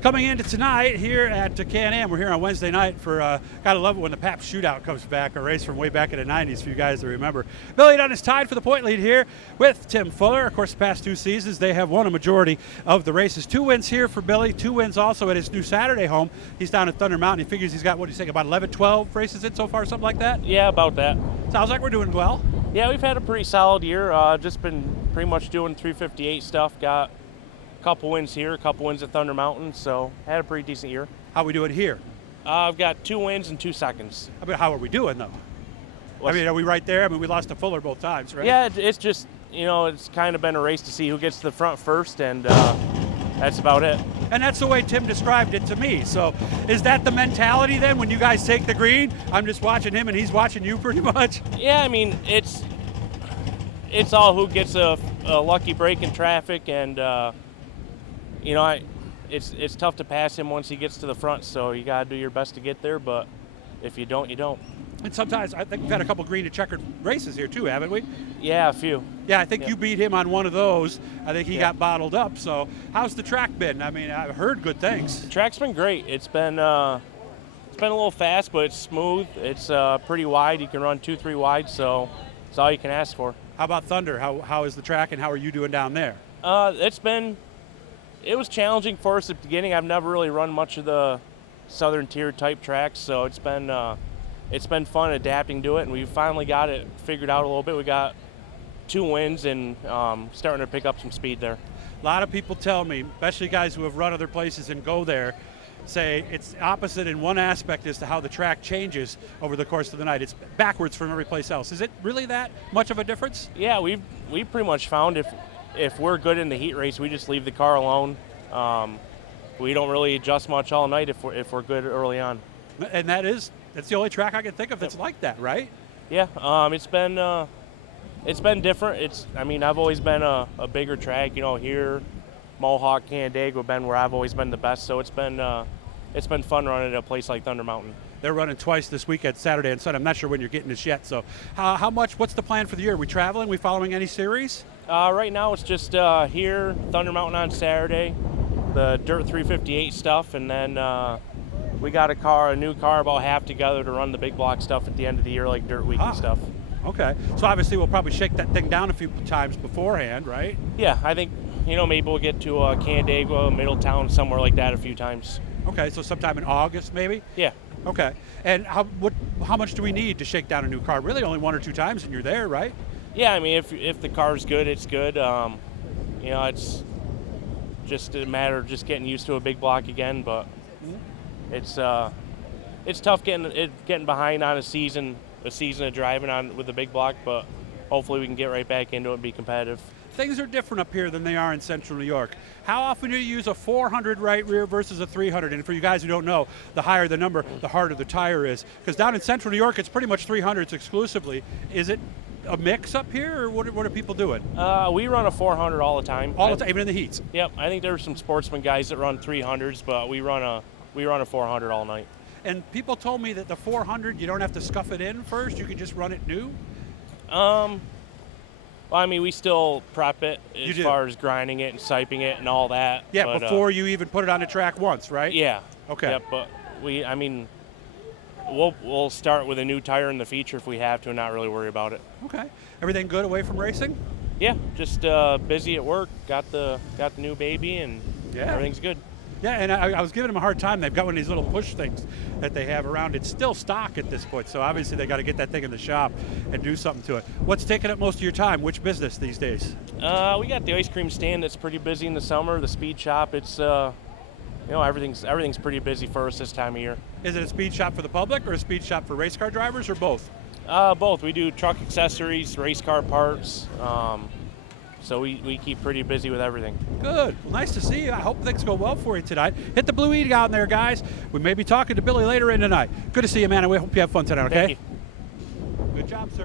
Coming into tonight here at Can Am, we're here on Wednesday night for, gotta love it when the Pap Shootout comes back, a race from way back in the 90s for you guys to remember. Billy Dunn is tied for the point lead here with Tim Fuller. Of course, the past two seasons, they have won a majority of the races. 2 wins here for Billy, 2 wins also at his new Saturday home. He's down at Thunder Mountain. He figures he's got, what do you think, about 11, 12 races in so far, something like that? Yeah, about that. Sounds like we're doing well. Yeah, we've had a pretty solid year. Just been pretty much doing 358 stuff. Got a couple wins here, a couple wins at Thunder Mountain, so had a pretty decent year. How are we doing here? I've got 2 wins and 2 seconds. I mean, how are we doing, though? I mean, are we right there? I mean, we lost to Fuller both times, right? Yeah, it's just, it's kind of been a race to see who gets to the front first, and that's about it. And that's the way Tim described it to me. So is that the mentality then when you guys take the green? I'm just watching him and he's watching you pretty much? Yeah, I mean, it's all who gets a lucky break in traffic, and it's tough to pass him once he gets to the front, so you got to do your best to get there, but if you don't, you don't. And sometimes, I think we've had a couple green and checkered races here too, haven't we? Yeah, a few. Yeah, I think you beat him on one of those. I think he got bottled up. So how's the track been? I mean, I've heard good things. The track's been great. It's been a little fast, but it's smooth. It's pretty wide. You can run 2-3 wide, so it's all you can ask for. How about Thunder? How is the track and how are you doing down there? It was challenging for us at the beginning. I've never really run much of the southern tier type tracks, so it's been fun adapting to it, and we finally got it figured out a little bit. We got 2 wins and starting to pick up some speed there. A lot of people tell me, especially guys who have run other places and go there, say it's opposite in one aspect as to how the track changes over the course of the night. It's backwards from every place else. Is it really that much of a difference? Yeah, we pretty much found if we're good in the heat race, we just leave the car alone. We don't really adjust much all night if we're good early on. And that's the only track I can think of that's like that, right? Yeah, it's been different. I've always been a bigger track, here, Mohawk, Canandaigua have been where I've always been the best. So it's been fun running at a place like Thunder Mountain. They're running twice this weekend, Saturday and Sunday. I'm not sure when you're getting this yet. So what's the plan for the year? Are we traveling? We following any series? Right now it's just here, Thunder Mountain on Saturday, the Dirt 358 stuff, and then we got a new car about half together to run the big block stuff at the end of the year, like Dirt Week and stuff. Okay. So obviously we'll probably shake that thing down a few times beforehand, right? Yeah, I think, maybe we'll get to Canandaigua, Middletown, somewhere like that a few times. Okay, so sometime in August maybe? Yeah. Okay. And how much do we need to shake down a new car? Really only 1 or 2 times and you're there, right? Yeah, I mean, if the car's good, it's good. It's just a matter of just getting used to a big block again, but it's tough getting behind on a season of driving on with a big block, but hopefully we can get right back into it and be competitive. Things are different up here than they are in Central New York. How often do you use a 400 right rear versus a 300? And for you guys who don't know, the higher the number, the harder the tire is. Because down in Central New York, it's pretty much 300s exclusively. Is it a mix up here, or what are people doing? We run a 400 all the time. All the time, even in the heats? Yep. I think there's some sportsman guys that run 300s, but we run a 400 all night. And people told me that the 400, you don't have to scuff it in first. You can just run it new. Well, I mean, we still prep it as far as grinding it and siping it and all that. Yeah, but, before you even put it on the track once, right? Yeah. Okay. Yeah, but we'll start with a new tire in the feature if we have to and not really worry about it. Okay. Everything good away from racing? Yeah, just busy at work. Got the new baby and everything's good. Yeah, and I was giving them a hard time. They've got one of these little push things that they have around. It's still stock at this point, so obviously they got to get that thing in the shop and do something to it. What's taking up most of your time? Which business these days? We got the ice cream stand that's pretty busy in the summer. The speed shop, it's everything's pretty busy for us this time of year. Is it a speed shop for the public or a speed shop for race car drivers, or both? Both. We do truck accessories, race car parts. So we keep pretty busy with everything. Good. Well, nice to see you. I hope things go well for you tonight. Hit the blue E out in there, guys. We may be talking to Billy later in tonight. Good to see you, man. And we hope you have fun tonight, okay? Thank you. Good job, sir.